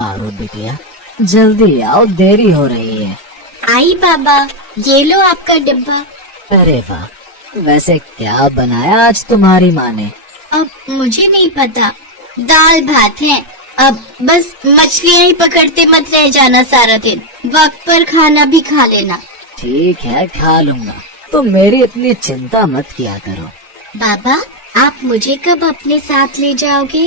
पारो बिटिया, जल्दी आओ, देरी हो रही है। आई बाबा, ये लो आपका डिब्बा। अरे वाह, वैसे क्या बनाया आज तुम्हारी माँ ने? अब मुझे नहीं पता, दाल भात है। अब बस मछलियाँ ही पकड़ते मत रह जाना सारा दिन, वक्त पर खाना भी खा लेना। ठीक है, खा लूंगा, तो मेरी इतनी चिंता मत किया करो। बाबा, आप मुझे कब अपने साथ ले जाओगे?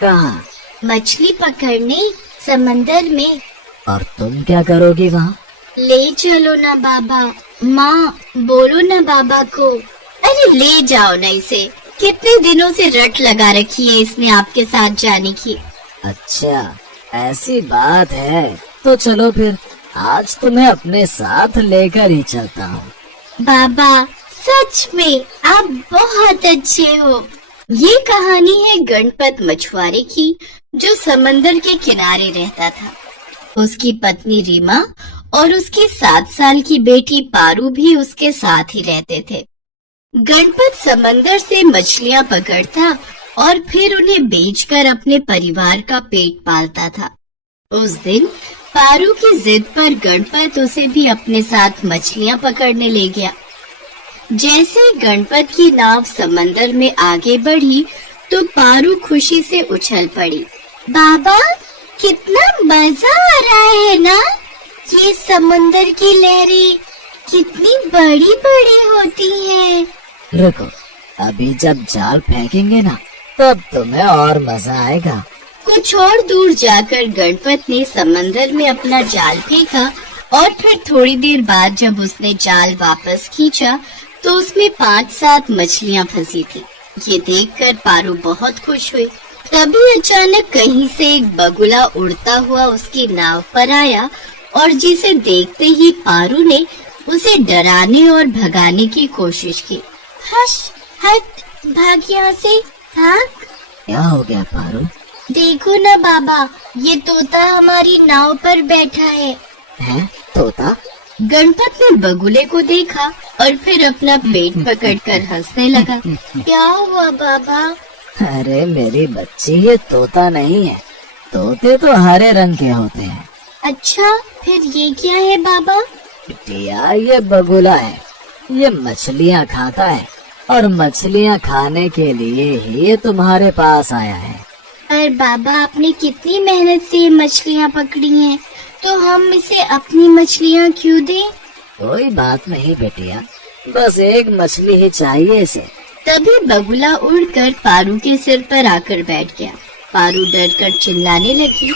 कहाँ? मछली पकड़ने, समंदर में। और तुम क्या करोगी वहाँ? ले चलो ना बाबा। माँ, बोलो ना बाबा को। अरे ले जाओ ना इसे, कितने दिनों से रट लगा रखी है इसने आपके साथ जाने की। अच्छा, ऐसी बात है, तो चलो फिर, आज तुम्हें अपने साथ लेकर ही चलता हूँ। बाबा, सच में आप बहुत अच्छे हो। ये कहानी है गणपत मछुआरे की, जो समंदर के किनारे रहता था। उसकी पत्नी रीमा और उसकी 7 साल की बेटी पारू भी उसके साथ ही रहते थे। गणपत समंदर से मछलियाँ पकड़ता और फिर उन्हें बेचकर अपने परिवार का पेट पालता था। उस दिन पारू की जिद पर गणपत उसे भी अपने साथ मछलियाँ पकड़ने ले गया। जैसे गणपत की नाव समंदर में आगे बढ़ी तो पारू खुशी से उछल पड़ी। बाबा, कितना मजा आ रहा है ना? ये समुंदर की लहरें कितनी बड़ी बड़ी होती हैं। रुको, अभी जब जाल फेंकेंगे ना, तब तुम्हें और मजा आएगा। कुछ और दूर जाकर गणपत ने समंदर में अपना जाल फेंका और फिर थोड़ी देर बाद जब उसने जाल वापस खींचा तो उसमें 5-7 मछलियाँ फंसी थी। ये देखकर पारू बहुत खुश हुई। तभी अचानक कहीं से एक बगुला उड़ता हुआ उसकी नाव पर आया और जिसे देखते ही पारू ने उसे डराने और भगाने की कोशिश की। हश, हट, भाग यहाँ से, भाग। क्या हो गया पारू? देखो ना बाबा, ये तोता हमारी नाव पर बैठा है। हैं? तोता? गणपत ने बगुले को देखा और फिर अपना पेट पकड़कर हंसने लगा। क्या हुआ बाबा? अरे मेरी बच्ची, ये तोता नहीं है, तोते तो हरे रंग के होते हैं। अच्छा, फिर ये क्या है बाबा? बिटिया, ये बगुला है, ये मछलियाँ खाता है और मछलियाँ खाने के लिए ही ये तुम्हारे पास आया है। पर बाबा, आपने कितनी मेहनत से ये मछलियाँ पकड़ी हैं, तो हम इसे अपनी मछलियाँ क्यों दें? कोई बात नहीं बेटिया, बस एक मछली ही चाहिए इसे। तभी बगुला उड़कर पारू के सिर पर आकर बैठ गया। पारू डरकर चिल्लाने लगी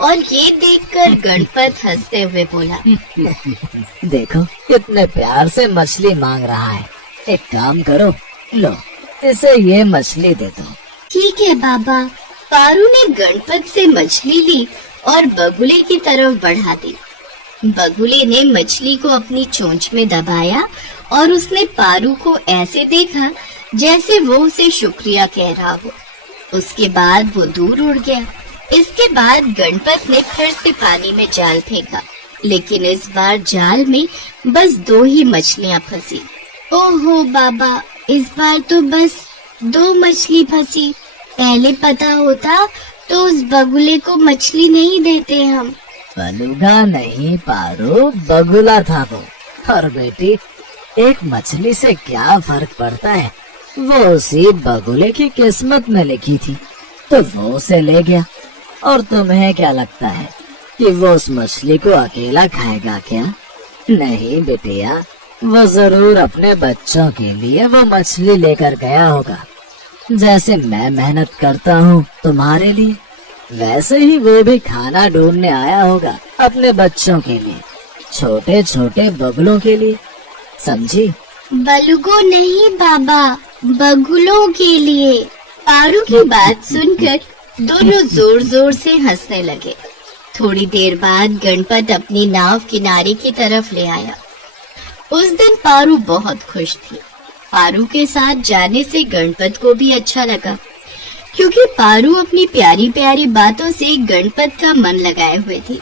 और ये देखकर गणपत हंसते हुए बोला, देखो कितने प्यार से मछली मांग रहा है, एक काम करो, लो इसे ये मछली दे दो। ठीक है बाबा। पारू ने गणपत से मछली ली और बगुले की तरफ बढ़ा दी। बगुले ने मछली को अपनी चोंच में दबाया और उसने पारू को ऐसे देखा जैसे वो उसे शुक्रिया कह रहा हो। उसके बाद वो दूर उड़ गया। इसके बाद गणपत ने फिर से पानी में जाल फेंका, लेकिन इस बार जाल में बस 2 ही मछलियाँ फंसी। ओहो बाबा, इस बार तो बस 2 मछली फंसी। पहले पता होता तो उस बगुले को मछली नहीं देते हम। बलुगा नहीं पारू, बगुला था वो। और बेटी, एक मछली से क्या फर्क पड़ता है, वो उसी बगुले की किस्मत में लिखी थी, तो वो उसे ले गया। और तुम्हें क्या लगता है कि वो उस मछली को अकेला खाएगा क्या? नहीं बेटिया, वो जरूर अपने बच्चों के लिए वो मछली लेकर गया होगा। जैसे मैं मेहनत करता हूँ तुम्हारे लिए, वैसे ही वो भी खाना ढूंढने आया होगा अपने बच्चों के लिए, छोटे छोटे बगुलों के लिए, समझी? बलुगो नहीं बाबा, बगुलों के लिए। पारू की बात सुनकर दोनों जोर जोर से हंसने लगे। थोड़ी देर बाद गणपत अपनी नाव किनारे की तरफ ले आया। उस दिन पारू बहुत खुश थी। पारू के साथ जाने से गणपत को भी अच्छा लगा, क्योंकि पारू अपनी प्यारी प्यारी बातों से गणपत का मन लगाए हुए थी।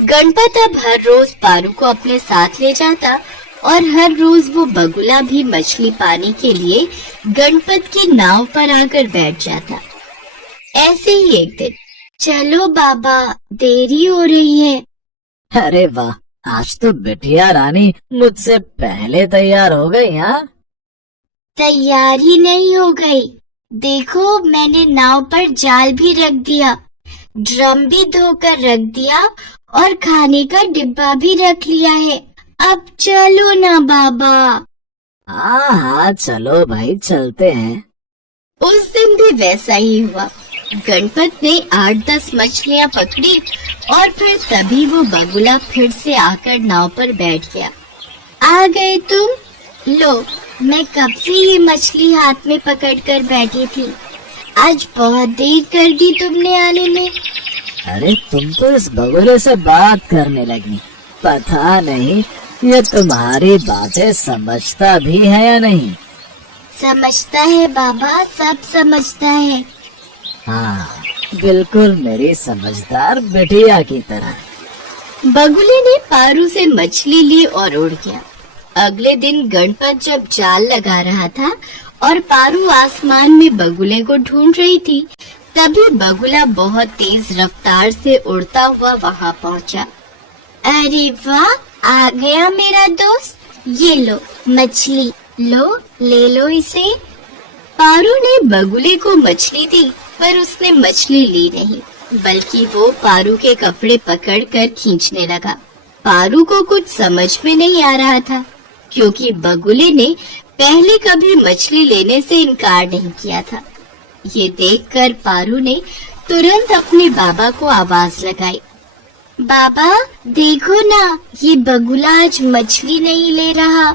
गणपत अब हर रोज पारू को अपने साथ ले जाता और हर रोज वो बगुला भी मछली पाने के लिए गणपत की नाव पर आकर बैठ जाता। ऐसे ही एक दिन चलो बाबा, देरी हो रही है। अरे वाह, आज तो बिटिया रानी मुझसे पहले तैयार हो गई। हाँ, तैयार ही नहीं हो गई। देखो, मैंने नाव पर जाल भी रख दिया, ड्रम भी धोकर रख दिया और खाने का डिब्बा भी रख लिया है। अब चलो ना बाबा। हाँ हाँ, चलो भाई, चलते हैं। उस दिन भी वैसा ही हुआ। गणपत ने 8-10 मछलियाँ पकड़ी और फिर तभी वो बगुला फिर से आकर नाव पर बैठ गया। आ गए तुम? लो, मैं कब से ये मछली हाथ में पकड़कर बैठी थी। आज बहुत देर कर दी तुमने आने में। अरे तुम तो इस बगुले से बात करने लगी। पता नहीं ये तुम्हारी बातें समझता भी है या नहीं। समझता है बाबा, सब समझता है। हाँ, बिल्कुल मेरी समझदार बिटिया की तरह। बगुले ने पारू से मछली ली और उड़ गया। अगले दिन गणपत जब जाल लगा रहा था और पारू आसमान में बगुले को ढूंढ रही थी, तभी बगुला बहुत तेज रफ्तार से उड़ता हुआ वहां पहुंचा। अरे वाह, आ गया मेरा दोस्त। ये लो मछली, लो, ले लो इसे। पारू ने बगुले को मछली दी, पर उसने मछली ली नहीं, बल्कि वो पारू के कपड़े पकड़कर खींचने लगा। पारू को कुछ समझ में नहीं आ रहा था, क्योंकि बगुले ने पहले कभी मछली लेने से इनकार नहीं किया था। ये देखकर पारू ने तुरंत अपने बाबा को आवाज लगाई। बाबा, देखो ना, ये बगुला आज मछली नहीं ले रहा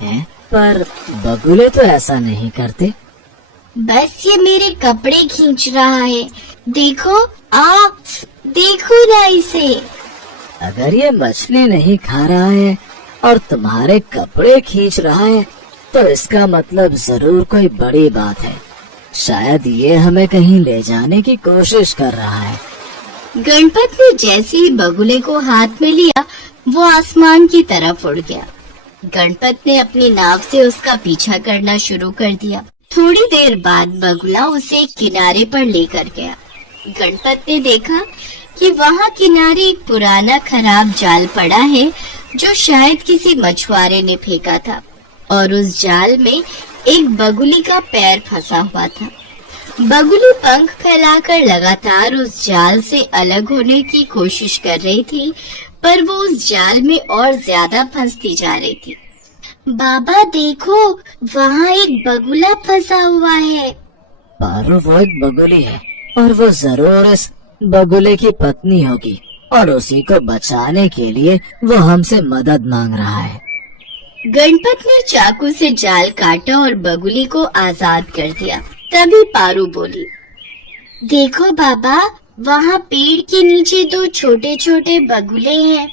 है। पर बगुले तो ऐसा नहीं करते। बस ये मेरे कपड़े खींच रहा है। देखो, देखो ना इसे। अगर ये मछली नहीं खा रहा है और तुम्हारे कपड़े खींच रहा है, तो इसका मतलब जरूर कोई बड़ी बात है। शायद ये हमें कहीं ले जाने की कोशिश कर रहा है। गणपत ने जैसे ही बगुले को हाथ में लिया, वो आसमान की तरफ उड़ गया। गणपत ने अपनी नाव से उसका पीछा करना शुरू कर दिया। थोड़ी देर बाद बगुला उसे एक किनारे पर लेकर गया। गणपत ने देखा कि वहाँ किनारे एक पुराना खराब जाल पड़ा है, जो शायद किसी मछुआरे ने फेंका था, और उस जाल में एक बगुली का पैर फंसा हुआ था। बगुली पंख फैलाकर लगातार उस जाल से अलग होने की कोशिश कर रही थी, पर वो उस जाल में और ज्यादा फंसती जा रही थी। बाबा देखो, वहाँ एक बगुला फंसा हुआ है। पारू, वो एक बगुली है और वो जरूर इस बगुले की पत्नी होगी, और उसी को बचाने के लिए वो हमसे मदद मांग रहा है। गणपत ने चाकू से जाल काटा और बगुली को आजाद कर दिया। तभी पारू बोली, देखो बाबा, वहाँ पेड़ के नीचे 2 छोटे छोटे बगुले हैं।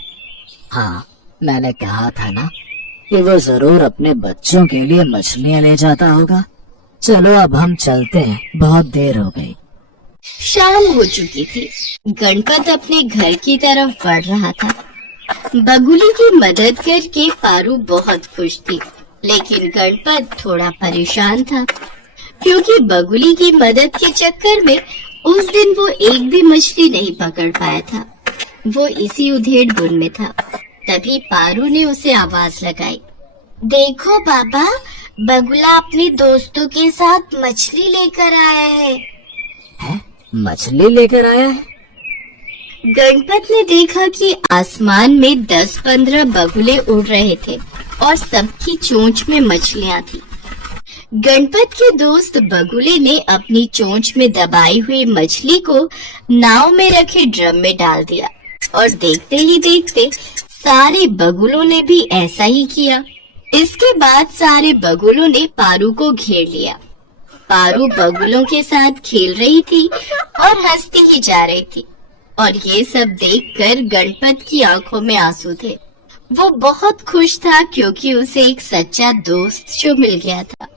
हाँ, मैंने कहा था ना कि वो जरूर अपने बच्चों के लिए मछलियाँ ले जाता होगा। चलो अब हम चलते हैं, बहुत देर हो गई। शाम हो चुकी थी। गणपत अपने घर की तरफ बढ़ रहा था। बगुली की मदद करके पारू बहुत खुश थी, लेकिन गणपत थोड़ा परेशान था, क्योंकि बगुली की मदद के चक्कर में उस दिन वो एक भी मछली नहीं पकड़ पाया था। वो इसी उधेड़ बुन में था। तभी पारू ने उसे आवाज लगाई, देखो बाबा, बगुला अपने दोस्तों के साथ मछली लेकर आया है। है? मछली लेकर आया है? गणपत ने देखा कि आसमान में 10-15 बगुले उड़ रहे थे और सबकी चोंच में मछलियां थी। गणपत के दोस्त बगुले ने अपनी चोंच में दबाई हुई मछली को नाव में रखे ड्रम में डाल दिया, और देखते ही देखते सारे बगुलों ने भी ऐसा ही किया। इसके बाद सारे बगुलों ने पारू को घेर लिया। पारू बगुलों के साथ खेल रही थी और हंसती ही जा रही थी, और ये सब देखकर गणपत की आंखों में आंसू थे। वो बहुत खुश था, क्योंकि उसे एक सच्चा दोस्त जो मिल गया था।